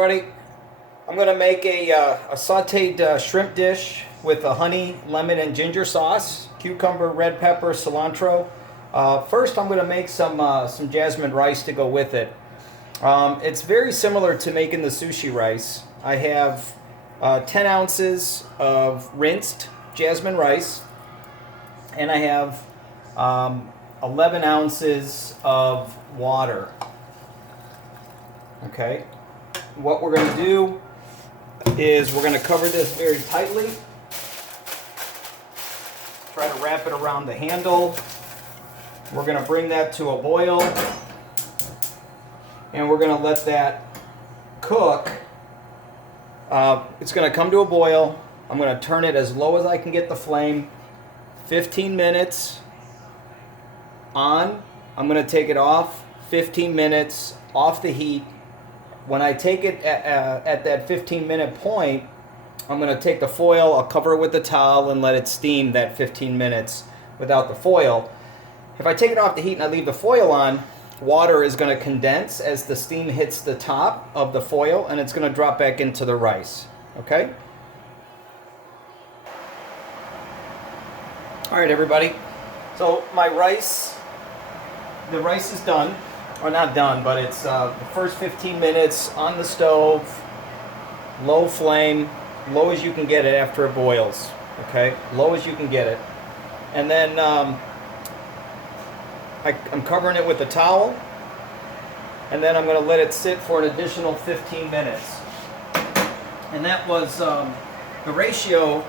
Everybody, I'm going to make a sauteed shrimp dish with a honey, lemon, and ginger sauce, cucumber, red pepper, cilantro. First, I'm going to make some jasmine rice to go with it. It's very similar to making the sushi rice. I have 10 ounces of rinsed jasmine rice, and I have 11 ounces of water. Okay. What we're going to do is we're going to cover this very tightly. Try to wrap it around the handle. We're going to bring that to a boil. And we're going to let that cook. It's going to come to a boil. I'm going to turn it as low as I can get the flame. 15 minutes on. I'm going to take it off. 15 minutes off the heat. When I take it at that 15-minute point, I'm going to take the foil, I'll cover it with the towel and let it steam that 15 minutes without the foil. If I take it off the heat and I leave the foil on, water is going to condense as the steam hits the top of the foil, and it's going to drop back into the rice. Okay? All right, everybody. So my rice, the rice is done. Or not done, but it's the first 15 minutes on the stove, low flame, low as you can get it after it boils. Okay, low as you can get it. And then I'm covering it with a towel, and then I'm going to let it sit for an additional 15 minutes. And that was, the ratio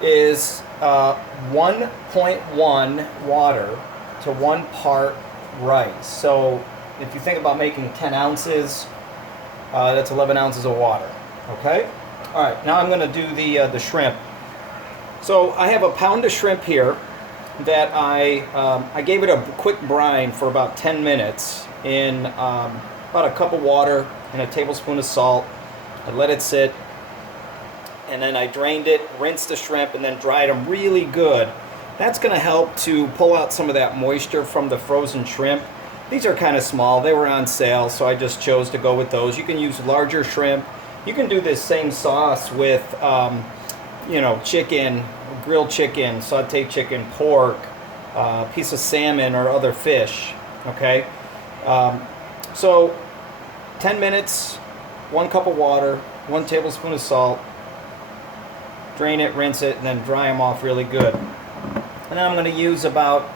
is 1.1 water to 1 part rice. So if you think about making 10 ounces, that's 11 ounces of water. Okay? All right, now I'm going to do the shrimp. So I have a pound of shrimp here that I gave it a quick brine for about 10 minutes in about a cup of water and a tablespoon of salt. I let it sit, and then I drained it, rinsed the shrimp, and then dried them really good. That's going to help to pull out some of that moisture from the frozen shrimp. These are kind of small. They were on sale, so I just chose to go with those. You can use larger shrimp. You can do this same sauce with, chicken, grilled chicken, sauteed chicken, pork, piece of salmon, or other fish. Okay? So 10 minutes, 1 cup of water, 1 tablespoon of salt. Drain it, rinse it, and then dry them off really good. And then I'm going to use about a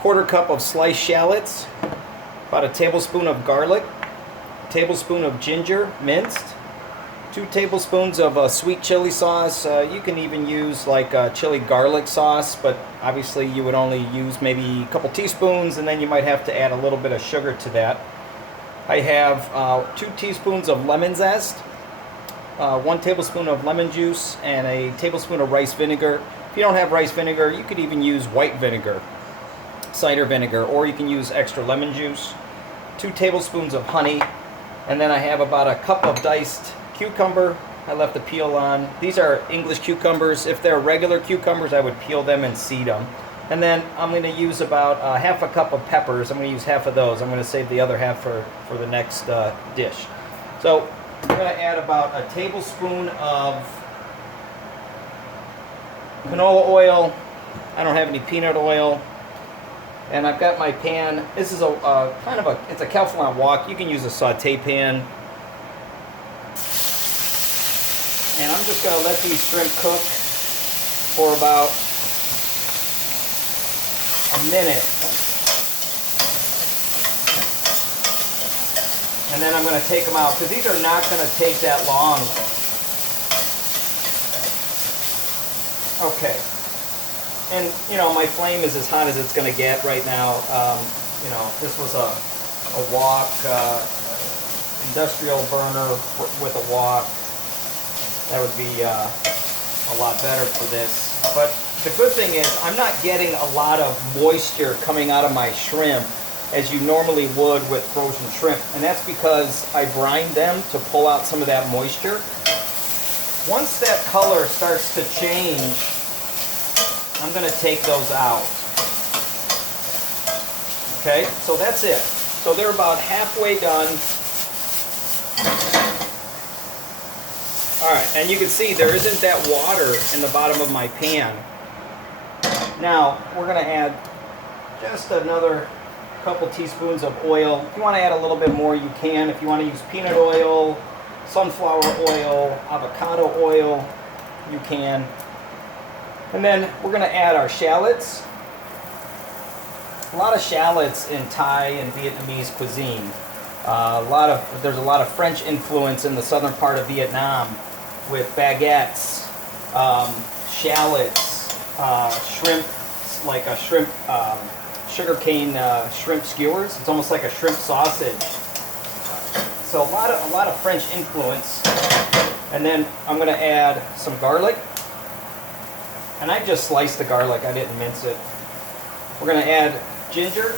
1/4 cup of sliced shallots, about a tablespoon of garlic, a tablespoon of ginger minced, 2 tablespoons of sweet chili sauce. You can even use like chili garlic sauce, but obviously you would only use maybe a couple teaspoons, and then you might have to add a little bit of sugar to that. I have 2 teaspoons of lemon zest, 1 tablespoon of lemon juice, and a tablespoon of rice vinegar. If you don't have rice vinegar, you could even use white vinegar, cider vinegar, or you can use extra lemon juice. 2 tablespoons of honey, and then I have about a cup of diced cucumber. I left the peel on. These are English cucumbers. If they're regular cucumbers, I would peel them and seed them. And then I'm going to use about 1/2 cup of peppers. I'm going to use half of those. I'm going to save the other half for the next dish. So I'm going to add about a tablespoon of canola oil. I don't have any peanut oil. And I've got my pan. This is it's a Calphalon wok. You can use a saute pan. And I'm just going to let these shrimp cook for about a minute. And then I'm going to take them out, because these are not going to take that long. Okay. And, my flame is as hot as it's going to get right now. This was a wok, industrial burner with a wok. That would be a lot better for this. But the good thing is I'm not getting a lot of moisture coming out of my shrimp as you normally would with frozen shrimp. And that's because I brine them to pull out some of that moisture. Once that color starts to change, I'm going to take those out. Okay, so that's it. So they're about halfway done. Alright, and you can see there isn't that water in the bottom of my pan. Now, we're going to add just another couple teaspoons of oil. If you want to add a little bit more, you can. If you want to use peanut oil, sunflower oil, avocado oil, you can. And then we're going to add our shallots. A lot of shallots in Thai and Vietnamese cuisine. There's a lot of French influence in the southern part of Vietnam with baguettes, shallots, shrimp, like a shrimp, sugarcane shrimp skewers. It's almost like a shrimp sausage. So a lot of French influence. And then I'm going to add some garlic. And I just sliced the garlic. I didn't mince it. We're going to add ginger.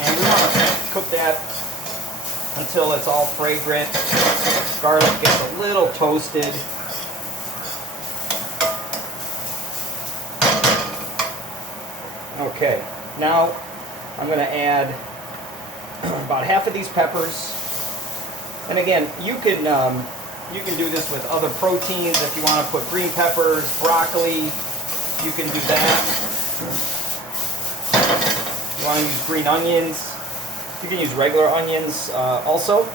And we want to cook that until it's all fragrant. Garlic gets a little toasted. Okay, now I'm going to add about half of these peppers. And again, you can do this with other proteins. If you want to put green peppers, broccoli, you can do that. If you want to use green onions, you can use regular onions also.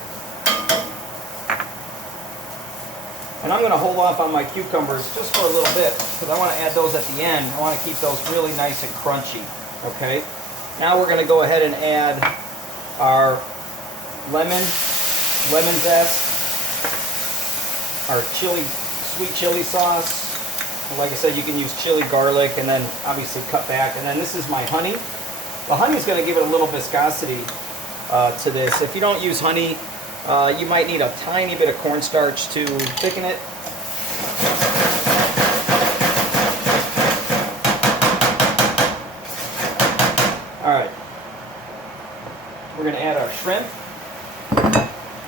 And I'm going to hold off on my cucumbers just for a little bit because I want to add those at the end. I want to keep those really nice and crunchy. Okay. Now we're going to go ahead and add our lemon zest, our sweet chili sauce. Like I said, you can use chili, garlic, and then obviously cut back. And then this is my honey. The honey is going to give it a little viscosity to this. If you don't use honey, you might need a tiny bit of cornstarch to thicken it. Alright. We're going to add our shrimp.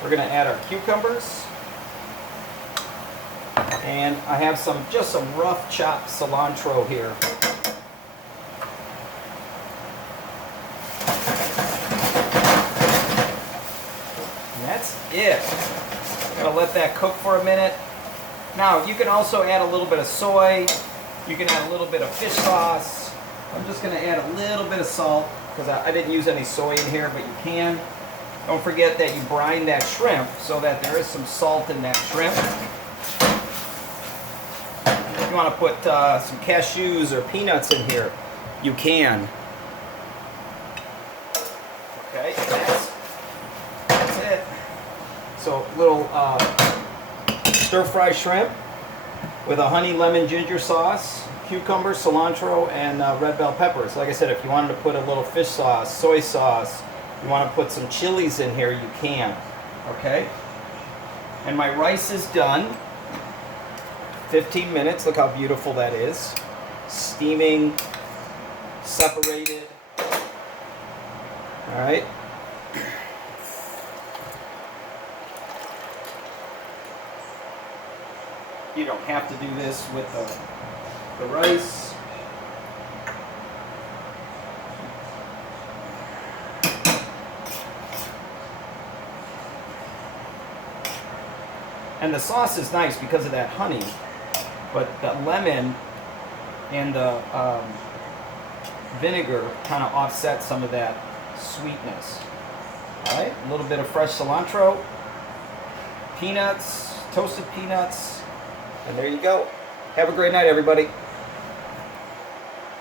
We're going to add our cucumbers. And I have just some rough chopped cilantro here. That's it. Gonna let that cook for a minute. Now you can also add a little bit of soy. You can add a little bit of fish sauce. I'm just gonna add a little bit of salt because I didn't use any soy in here, but you can. Don't forget that you brine that shrimp so that there is some salt in that shrimp. If you want to put some cashews or peanuts in here, you can. Okay, that's it. So little stir-fry shrimp with a honey lemon ginger sauce, cucumber, cilantro, and red bell peppers. Like I said, if you wanted to put a little fish sauce, soy sauce, you want to put some chilies in here, you can. Okay? And my rice is done. 15 minutes. Look how beautiful that is. Steaming, separated. All right. You don't have to do this with the rice. And the sauce is nice because of that honey, but the lemon and the vinegar kind of offset some of that sweetness. All right, a little bit of fresh cilantro, peanuts, toasted peanuts, and there you go. Have a great night, everybody.